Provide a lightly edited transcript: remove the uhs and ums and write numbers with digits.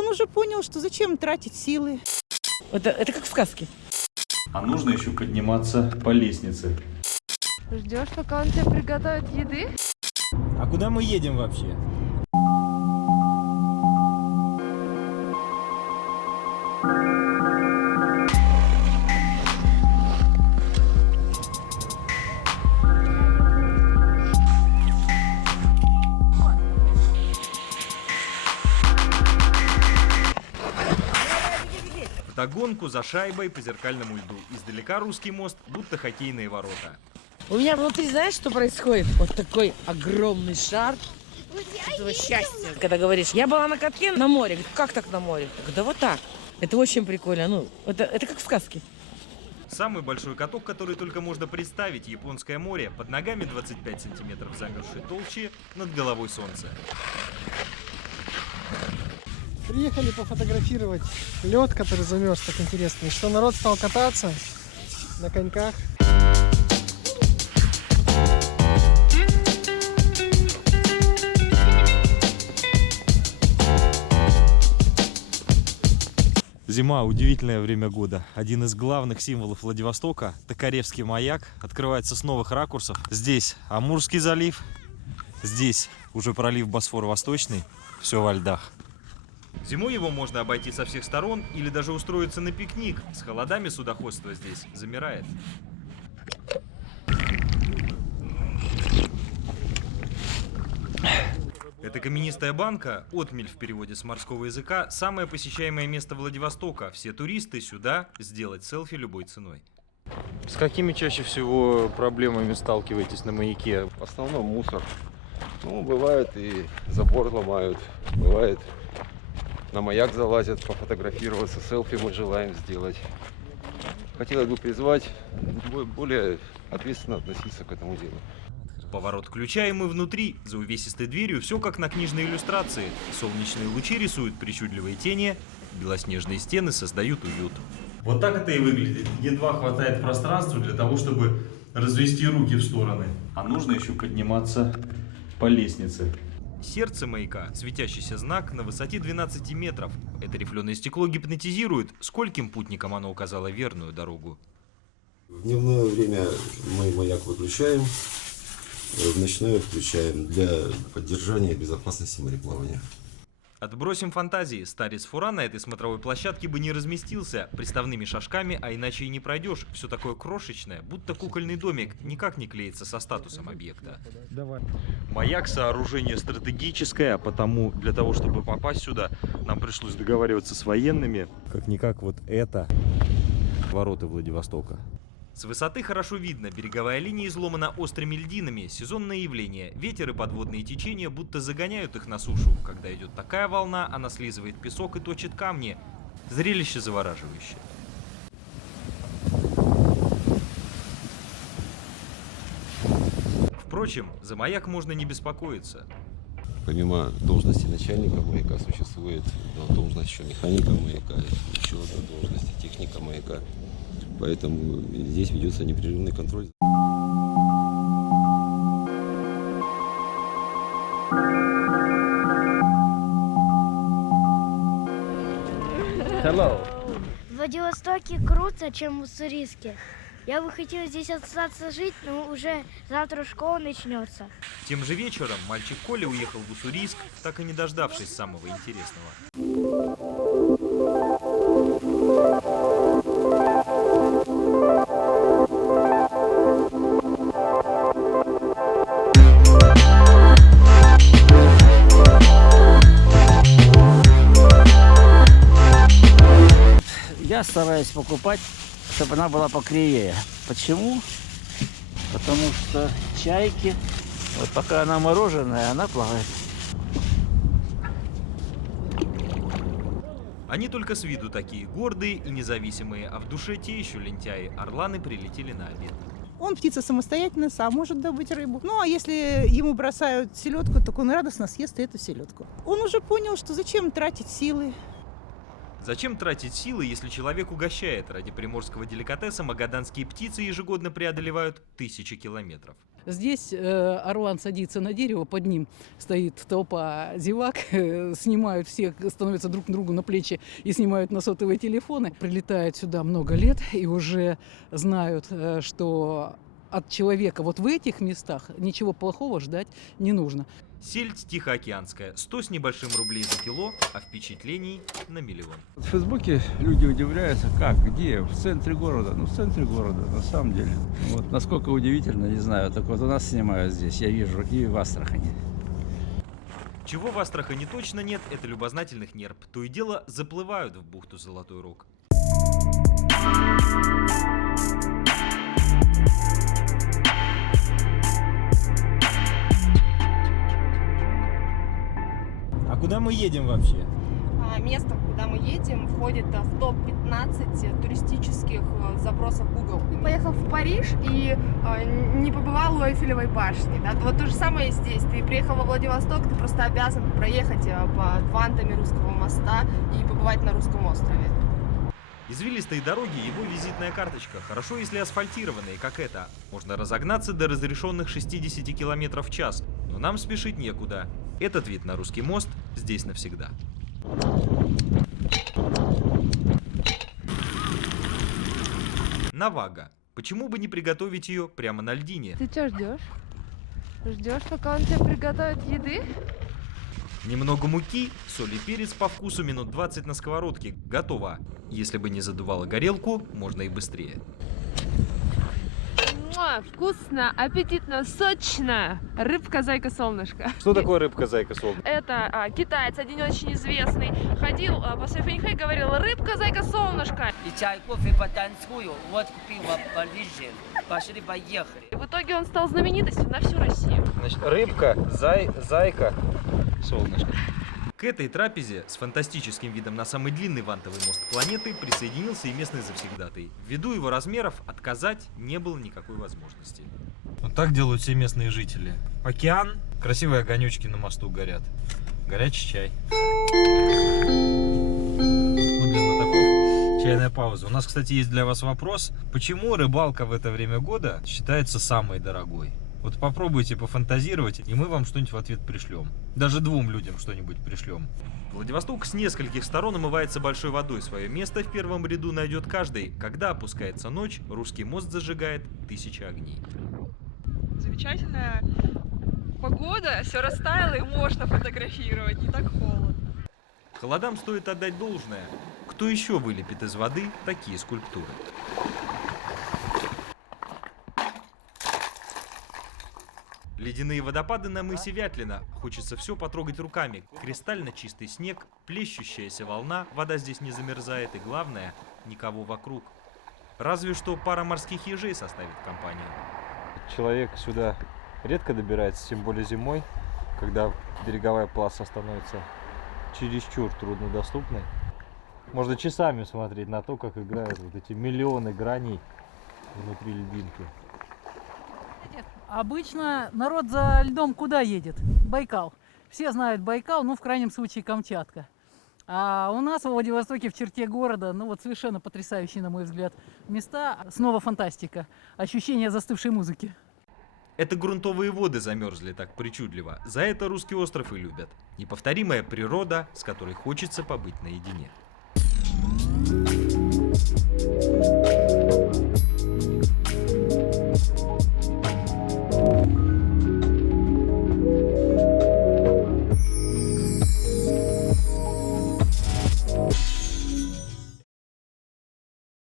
Он уже понял, что зачем тратить силы. Это как в сказке. А нужно еще подниматься по лестнице. Ждешь, пока он тебе приготовит еды? А куда мы едем вообще? Вдогонку за шайбой по зеркальному льду. Издалека русский мост, будто хоккейные ворота. У меня внутри, знаешь, что происходит? Вот такой огромный шар этого счастья. Когда говоришь, я была на катке на море. Говорю, как так на море? Я говорю, да вот так. Это очень прикольно. Ну, это как в сказке. Самый большой каток, который только можно представить, Японское море, под ногами 25 сантиметров замерзшей толщи, над головой солнце. Приехали пофотографировать лед, который замерз, так интересно. И что народ стал кататься на коньках. Зима – удивительное время года. Один из главных символов Владивостока – Токаревский маяк, открывается с новых ракурсов. Здесь Амурский залив, здесь уже пролив Босфор-Восточный, все во льдах. Зимой его можно обойти со всех сторон или даже устроиться на пикник. С холодами судоходство здесь замирает. Эта каменистая банка, отмель в переводе с морского языка, самое посещаемое место Владивостока. Все туристы сюда сделать селфи любой ценой. С какими чаще всего проблемами сталкиваетесь на маяке? В основном мусор. Ну, бывает и забор ломают, бывает на маяк залазят, пофотографироваться, селфи мы желаем сделать. Хотелось бы призвать более ответственно относиться к этому делу. Поворот ключа, и мы внутри. За увесистой дверью все как на книжной иллюстрации. Солнечные лучи рисуют причудливые тени, белоснежные стены создают уют. Вот так это и выглядит. Едва хватает пространства для того, чтобы развести руки в стороны. А нужно еще подниматься по лестнице. Сердце маяка – светящийся знак на высоте 12 метров. Это рифленое стекло гипнотизирует, скольким путникам оно указало верную дорогу. В дневное время мы маяк выключаем, в ночное включаем для поддержания безопасности мореплавания. Отбросим фантазии. Старец Фура на этой смотровой площадке бы не разместился приставными шажками, а иначе и не пройдешь. Все такое крошечное, будто кукольный домик, никак не клеится со статусом объекта. Маяк – сооружение стратегическое, а потому для того, чтобы попасть сюда, нам пришлось договариваться с военными. Как-никак вот это ворота Владивостока. С высоты хорошо видно, береговая линия изломана острыми льдинами, сезонное явление. Ветер и подводные течения будто загоняют их на сушу. Когда идет такая волна, она слизывает песок и точит камни. Зрелище завораживающее. Впрочем, за маяк можно не беспокоиться. Помимо должности начальника маяка существует должность еще механика маяка, еще одна должность техника маяка. Поэтому здесь ведется непрерывный контроль. Hello. В Владивостоке круто, чем в Уссурийске. Я бы хотела здесь остаться жить, но уже завтра школа начнется. Тем же вечером мальчик Коля уехал в Уссурийск, так и не дождавшись самого интересного. Я стараюсь покупать, чтобы она была покривее. Почему? Потому что чайки, вот пока она мороженая, она плавает. Они только с виду такие гордые и независимые, а в душе те еще лентяи. Орланы прилетели на обед. Он птица самостоятельная, сам может добыть рыбу. Ну, а если ему бросают селедку, так он радостно съест и эту селедку. Он уже понял, что зачем тратить силы. Зачем тратить силы, если человек угощает? Ради приморского деликатеса магаданские птицы ежегодно преодолевают 1000 километров. Здесь орлан садится на дерево, под ним стоит толпа зевак, снимают всех, становятся друг другу на плечи и снимают на сотовые телефоны. Прилетают сюда много лет и уже знают, что от человека вот в этих местах ничего плохого ждать не нужно. Сельдь тихоокеанская, 100 с небольшим рублей за кило, а впечатлений на миллион. В Фейсбуке люди удивляются, как, где, в центре города. Ну, в центре города, на самом деле. Вот, насколько удивительно, не знаю. Так вот у нас снимают здесь, я вижу, и в Астрахани. Чего в Астрахани точно нет, это любознательных нерп. То и дело заплывают в бухту Золотой Рог. А куда мы едем вообще? Место, куда мы едем, входит в топ-15 туристических запросов Google. Ты поехал в Париж и не побывал у Эйфелевой башни. Да? Вот то же самое и здесь. Ты приехал во Владивосток, ты просто обязан проехать под вантами Русского моста и побывать на Русском острове. Извилистые дороги – его визитная карточка. Хорошо, если асфальтированные, как это. Можно разогнаться до разрешенных 60 км в час. Но нам спешить некуда. Этот вид на Русский мост здесь навсегда. Навага. Почему бы не приготовить ее прямо на льдине? Ты что ждешь? Ждешь, пока он тебе приготовит еды? Немного муки, соль и перец по вкусу, минут 20 на сковородке. Готово. Если бы не задувало горелку, можно и быстрее. Вкусно, аппетитно, сочно. Рыбка, зайка, солнышко. Что такое рыбка, зайка, солнышко? Это китаец, один очень известный. Ходил по Сайфенихэ и говорил: рыбка, зайка, солнышко. И чай, кофе, потанцую, водку, пиво, полежим. Пошли, поехали. И в итоге он стал знаменитостью на всю Россию. Значит, рыбка, зайка, солнышко. К этой трапезе с фантастическим видом на самый длинный вантовый мост планеты присоединился и местный завсегдатый. Ввиду его размеров отказать не было никакой возможности. Вот так делают все местные жители. Океан, красивые огонечки на мосту горят. Горячий чай. Ну, без знатоков, чайная пауза. У нас, кстати, есть для вас вопрос. Почему рыбалка в это время года считается самой дорогой? Вот попробуйте пофантазировать, и мы вам что-нибудь в ответ пришлем. Даже двум людям что-нибудь пришлем. Владивосток с нескольких сторон омывается большой водой. Свое место в первом ряду найдет каждый. Когда опускается ночь, Русский мост зажигает 1000 огней. Замечательная погода, все растаяло и можно фотографировать, не так холодно. Холодам стоит отдать должное. Кто еще вылепит из воды такие скульптуры? Ледяные водопады на мысе Вятлина. Хочется все потрогать руками. Кристально чистый снег, плещущаяся волна, вода здесь не замерзает и, главное, никого вокруг. Разве что пара морских ежей составит компанию. Человек сюда редко добирается, тем более зимой, когда береговая полоса становится чересчур труднодоступной. Можно часами смотреть на то, как играют вот эти миллионы граней внутри льдинки. Обычно народ за льдом куда едет? Байкал. Все знают Байкал, ну, в крайнем случае, Камчатка. А у нас во Владивостоке, в черте города, ну, вот совершенно потрясающие, на мой взгляд, места. Снова фантастика. Ощущение застывшей музыки. Это грунтовые воды замерзли так причудливо. За это Русский остров и любят. Неповторимая природа, с которой хочется побыть наедине.